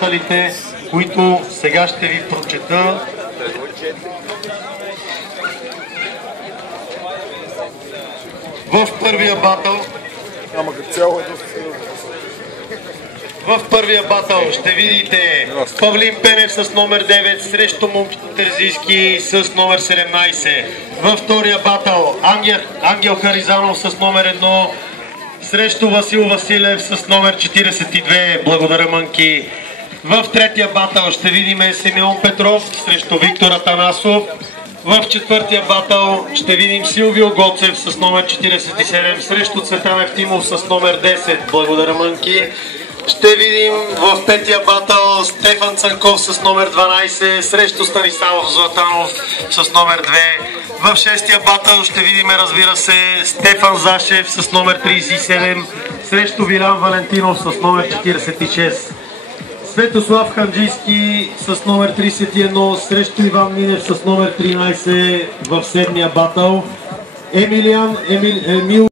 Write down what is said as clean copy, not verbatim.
състезателите, които сега ще ви прочета. В първия батъл ще видите Павлин Пенев с номер 9 срещу Момчо Терзийски с номер 17. Във втория батъл Ангел Харизанов с номер 1 срещу Васил Василев с номер 42. Благодаря, Мънки. В третия батъл ще видим Симеон Петров срещу Виктор Атанасов. В четвъртия батъл ще видим Силвио Гоцев с номер 47 срещу Цветан Евтимов с номер 10. Благодаря, Мънки. Ще видим в петия батъл Стефан Цанков с номер 12 срещу Станислав Златанов с номер 2. В шестия батъл ще видим, разбира се, Стефан Зашев с номер 37 срещу Вилян Валентинов с номер 46. Светослав Ханджийски с номер 31 срещу Иван Минев с номер 13 в седмия батъл. Емил